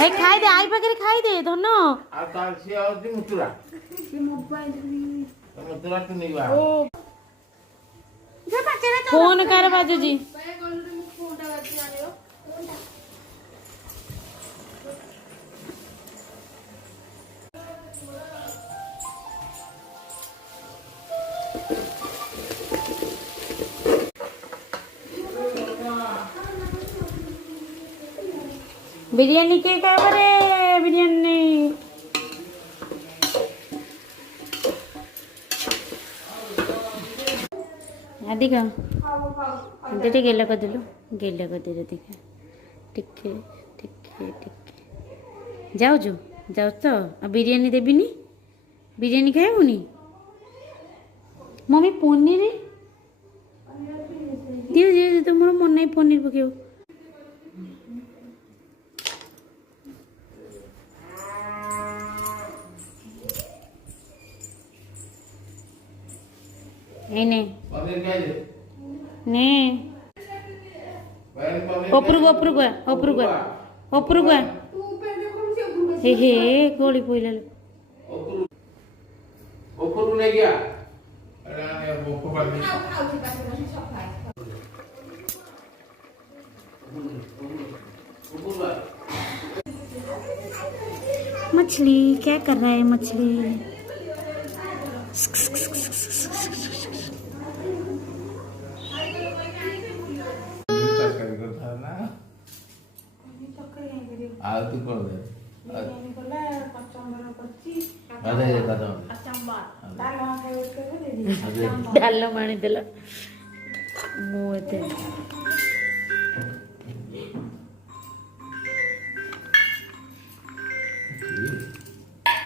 हे खाई दे आई पाखे खाई दे धन फोन कार बाजुजी बिरयानी के काबरे बिरयानी आदि का दे गेला कर दिलो गेला कर दे देखा टिके टिके टिके जाओ जो जाओ तो बिरयानी देबीनी बिरयानी खाइबुनी मम्मी पनीर दियो दियो तो मोर मन नहीं पनीर पकेओ नहीं ओपरू हे गोली पोइला ओपरू नहीं गया मछली क्या कर रहा है मछली तू कर दे अरे डाल मानी देला मुँह